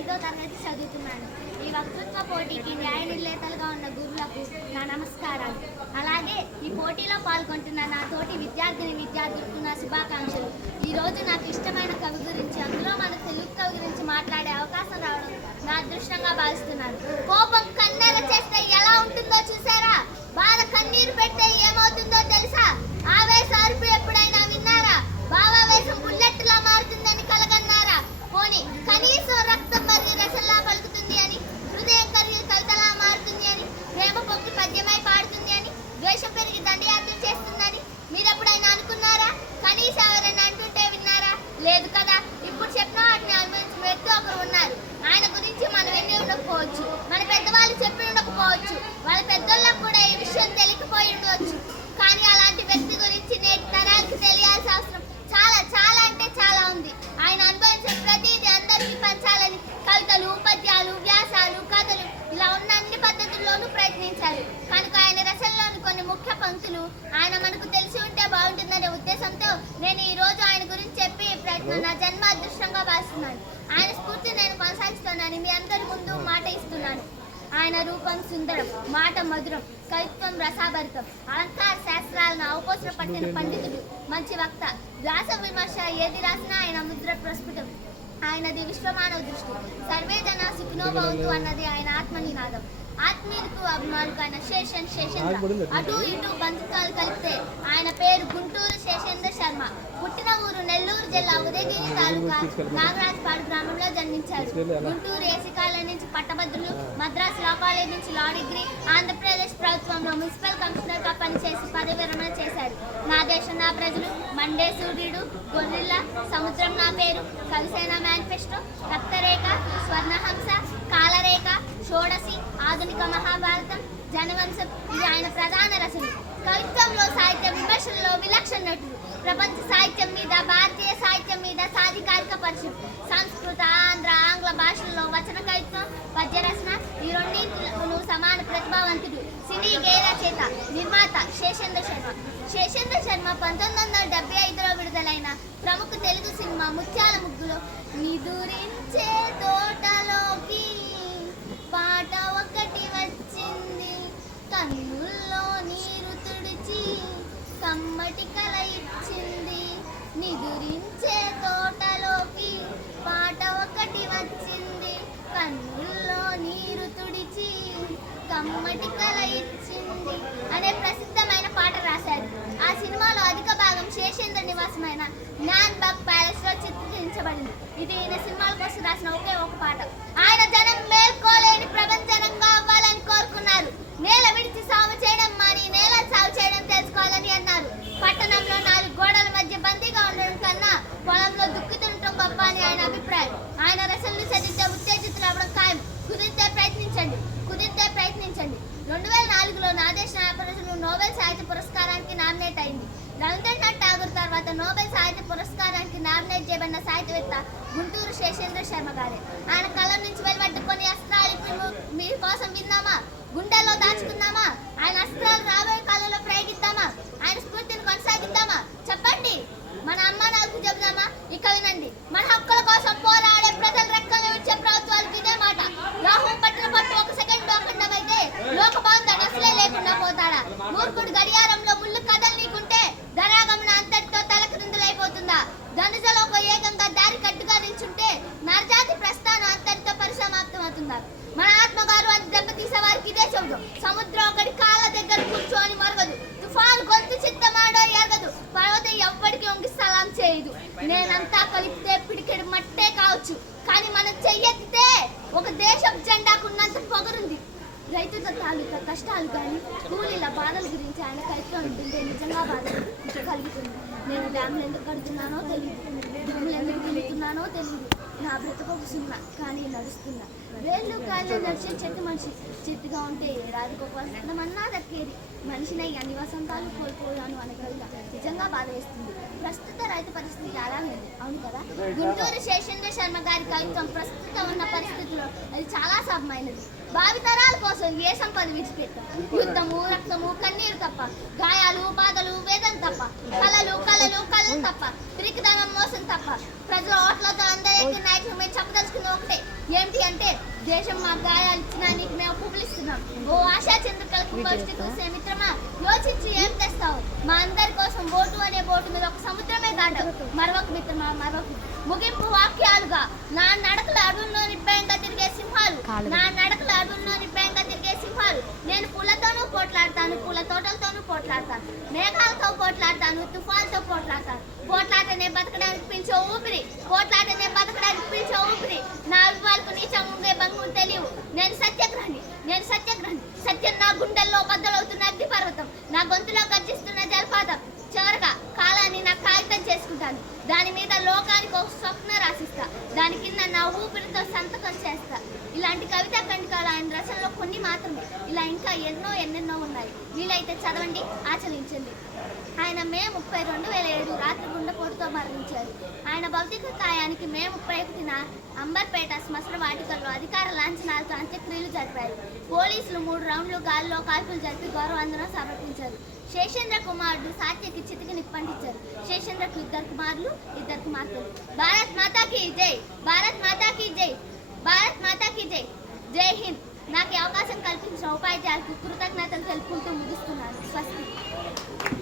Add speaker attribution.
Speaker 1: ఐదో తరగతి చదువుతున్నాను ఈ వక్తృత్వ పోటీకి న్యాయ నిర్ణేతలుగా ఉన్న గురువులకు నా నమస్కారాలు. అలాగే ఈ పోటీలో పాల్గొంటున్న నా తోటి విద్యార్థిని విద్యార్థులకు నా శుభాకాంక్షలు. ఈరోజు నాకు ఇష్టమైన కవి గురించి అందులో మన తెలుగు కవి గురించి మాట్లాడే అవకాశం రావడం నా అదృష్టంగా భావిస్తున్నాను. కోపం కన్నెర చేస్తే ఎలా ఉంటుందో చూసి ద్వేషం పెరిగి దండయాత్ర చేస్తుందని. మీరు ఎప్పుడైనా అనుకున్నారా? కనీసం ఎవరైనా అంటుంటే విన్నారా? లేదు కదా. ఇప్పుడు చెప్పిన వాటిని అనుభవించిన వ్యక్తి ఒకరు ఉన్నారు. ఆయన గురించి మనం ఎన్ని ఉండకపోవచ్చు. మన పెద్దవాళ్ళు చెప్పి ఉండకపోవచ్చు. వాళ్ళ పెద్దోళ్ళకు కూడా ఈ విషయం తెలియకపోయి ఉండవచ్చు. కానీ అలాంటి వ్యక్తి గురించి నేటి తరానికి తెలియాల్సిన అవసరం చాలా చాలా అంటే చాలా ఉంది. ఆయన అనుభవించిన ప్రతిదీ అందరికీ పంచాలని కవితలు ఉపద్యాలు వ్యాసాలు కథలు ఇలా ఉన్న అన్ని పద్ధతుల్లోనూ ప్రయత్నించారు. కనుక ఆయన రచన కొన్ని ముఖ్య పంక్తులు. ఆయన మనకు తెలిసి ఉంటే బాగుంటుందనే ఉద్దేశంతో నేను ఈ రోజు ఆయన గురించి చెప్పి ప్రయత్నం నా జన్మ అదృష్టంగా భావిస్తున్నాను. ఆయన స్ఫూర్తి నేను కొనసాగిస్తున్నాను. మీ అందరి ముందు మాట ఇస్తున్నాను. ఆయన రూపం సుందరం మాట మధురం కవిత్వం రసాభరితం అలంకార శాస్త్రాలను అవపోసన పట్టిన పండితుడు మంచి వక్త. వ్యాస విమర్శ ఏది రాసినా ఆయన ముద్ర ప్రస్ఫుటం. ఆయనది విశ్వమానవ దృష్టి. సర్వేదన సుఖినో అన్నది ఆయన ఆత్మనినాదం. ఆత్మీయులకు అభిమానులకు ఆయన శేషన్ శేషేంద్ర. అటు ఇటు బంధుత్వాలు కలిపితే ఆయన పేరు గుంటూరు శేషేంద్ర శర్మ. పుట్టిన ఊరు నెల్లూరు జిల్లా ఉదయగిరి తాలూకా నాగరాజపాడు గ్రామంలో జన్మించారు. గుంటూరు ఏసీ కాలేజ్ నుంచి పట్టభద్రులు మద్రాసు లా కాలేజ్ నుంచి లా డిగ్రీ ఆంధ్రప్రదేశ్ ప్రభుత్వంలో మున్సిపల్ కమిషనర్గా పనిచేసి పదవి విరమణ చేశారు. నా దేశం నా ప్రజలు మండే సూర్యుడు గొర్రెల సముద్రం నా పేరు కవిసేన మేనిఫెస్టో రక్తరేఖ యొక్క మహాభారతం జనవంశం ఇది ఆయన ప్రధాన రచనలు కవిత్వంలో సాహిత్య విమర్శల్లో విలక్షణ నటుడు. ప్రపంచ సాహిత్యం మీద భారతీయ సాహిత్యం మీద సాధికారిక పరిచయం. సంస్కృత ఆంధ్ర ఆంగ్ల భాషల్లో వచన కవిత్వం పద్యరచన ఈ రెండింటిను సమాన ప్రతిభావంతుడు. సినీ గేయ రచయిత నిర్మాత శేషేంద్ర శర్మ. శేషేంద్ర శర్మ పంతొమ్మిది వందల డెబ్బై ఐదులో విడుదలైన ప్రముఖ తెలుగు సినిమా ముత్యాల ముగ్గులో నిదురించే తోటలోకి కన్నుల్లో నీరు తుడిచి కమ్మటి కల ఇచ్చింది. నిదురించే తోటలోకి పాట ఒకటి వచ్చింది. కన్నుల్లో నీరు తుడిచి కమ్మటి కల ఇచ్చింది. అనే ప్రసిద్ధమైన పాట రాశారు. ఆ సినిమాలో అధిక భాగం శేషేంద్ర నివాసమైన జ్ఞాన్ బాగ్ ప్యాలెస్లో చిత్రీకరించబడింది. ఇది ఈయన సినిమాల కోసం రాసిన ఒకే ఒక పాట. అభిప్రాయం. ఆయన రచనలు చదివితే ఉత్తేజితులు ఖాయం. కుదిరితే ప్రయత్నించండి. కుదిరితే ప్రయత్నించండి. రెండు వేల నాలుగులో నాదేశ్ నాయకులు నోబెల్ సాహిత్య పురస్కారానికి నామినేట్ అయింది. రవీంద్రనాథ్ ఠాగూర్ తర్వాత నోబెల్ సాహిత్య పురస్కారానికి నామినేట్ చేయబడిన సాహిత్యవేత్త గుంటూరు శేషేంద్ర శర్మ గారే. ఆయన కళ్ళ నుంచి వెలువట్టుకొని అస్త్రాలు మీ కోసం విన్నామా గుండెల్లో దాచుకుందామా? ఆయన అస్త్రాలు రాబోయే కాలంలో ప్రయోగిద్దామా? ఆయన స్ఫూర్తిని కొనసాగిద్దామా? చెప్పండి. మన అమ్మ నాకు చెబుదామా? ఇక వినండి. మన హక్కుల కోసం పోరాడే ప్రజల రెక్కలు విడిచే ప్రభుత్వాలకు ఇదే మాట. లోహం పట్టిన పట్టు ఒక సెకండ్ అఖండమైతే లోక బాంధన్ అసలే లేకుండా పోతాడా? మూర్ఖుడు గడియారంలో ముళ్ళు కథలు నీకుంటే ధరాగమన అంతటితో తలక్రిందులైపోతుందా ధనుజలో ఒక ఏకంగా దారి కట్టుగా నిల్చుంటే నరజాతి ప్రస్థానం అంతటితో పరిసమాప్తం అవుతుందా మన ఆత్మగారు అని దెబ్బతీసే వారికి ఇదే చెబుతాం సముద్రం కలిపితే పిడికెడు మట్టే కావచ్చు. కానీ మనం చెయ్యెత్తితే ఒక దేశం జెండాకున్నంత పొగరుంది. రైతుల తాలూకా కష్టాలు కానీ కూలీల బాధల గురించి ఆయన కలిపి ఉంటుంటే నిజంగా బాధ కలుగుతుంది. నేను డ్యామ్లు ఎందుకు కడుతున్నానో తెలియదు డ్యామ్లు ఎందుకు తిరుగుతున్నానో తెలియదు నా బ్రతుకు ఒక కానీ నడుస్తున్నా. వేళ్ళు కాళ్ళు నడిచే చెట్టు మనిషి చెట్టుగా ఉంటే ఏడాదికి ఒక వసంతమన్నా దక్కేది. మనిషిని అన్ని వసంతాలు కోల్పోయాను అనే నిజంగా బాధ వేస్తుంది. ప్రస్తుత రైతు పరిస్థితి చాలా ఉంది అవును కదా? గుంటూరు శేషేంద్ర శర్మ గారి కవిత్వం ప్రస్తుతం ఉన్న పరిస్థితుల్లో అది చాలా సభమైనది భావితరాల కోసం ఏ సంపద విడిచిపెట్టాం యుద్ధము రక్తము కన్నీరు తప్ప గాయాలు బాధలు వేదన తప్ప కళలు కళలు కళలు తప్ప పిరికిదనం మోసం తప్ప ప్రజల ఓట్లతో అందరికీ నాయకులు మేము చెప్పదలుచుకుంది ఒకటే. ఏంటి అంటే దేశం మా గాయాలు ఇచ్చినా నీకు మేము పువ్వులు ఇస్తున్నాం ఓ ఆశా చంద్రికలకు గోష్ఠి చూసే మిత్రమా? యోచించి ఏం తెస్తావు? మా అందరి కోసం ఓటు అనే బోటు మీద ఒక సముద్రమే దాటవు. మరొక మిత్రమా? మరొక ముగింపు వాక్యాలుగా. నా నడకలు అడవుల్లో నిబ్బయంగా తిరిగే సింహాలు. నా నడకలు అడవుల్లో నిబ్బయంగా తిరిగే సింహాలు. నేను పూలతోనూ పోట్లాడతాను పూల తోటలతోనూ పోట్లాడతాను మేఘాలతో పోట్లాడతాను తుఫాన్తో పోట్లాడతాను. పోట్లాటనే బతకడానికి పిలిచే ఊపిరి పోట్లాటనే బతకడానికి పిలిచే ఊపిరి. నా అభివాళ్ళకు నీచం ఉండే బంగు తెలియవు. నేను సత్యాగ్రహి నేను సత్యాగ్రహి సత్యం నా గుండెల్లో బద్దలవుతున్న అగ్ని పర్వతం నా గొంతులో కొన్ని ఇలా ఇంకా ఎన్నో ఎన్నెన్నో ఉన్నాయి. వీలైతే చదవండి ఆచరించండి. ఆయన మే ముప్పై రెండు వేల ఏడు రాత్రి గుండెపోటుతో మరణించారు. ఆయన భౌతిక కాయానికి మే ముప్పై ఒకటిన అంబర్పేట శ్మశాన వాటికల్లో అధికార లాంఛనాలతో అంత్యక్రియలు జరిపారు. పోలీసులు మూడు రౌండ్లు గాల్లో కాల్పులు జరిపి గౌరవందనం సమర్పించారు. శేషేంద్ర కుమారుడు సాత్యకి చితికి నిప్పంటించారు. శేషేంద్రకు ఇద్దరు కుమారులు ఇద్దరు కుమార్తెలు. భారత్ మాతాకి జై! భారత్ మాతాకి జై! భారత్ మాతాకి జై! జై హింద్! నాకు అవకాశం కల్పించిన ఉపాధ్యాయులకు కృతజ్ఞతలు తెలుపుకుంటూ ముగిస్తున్నాను. స్వస్తి.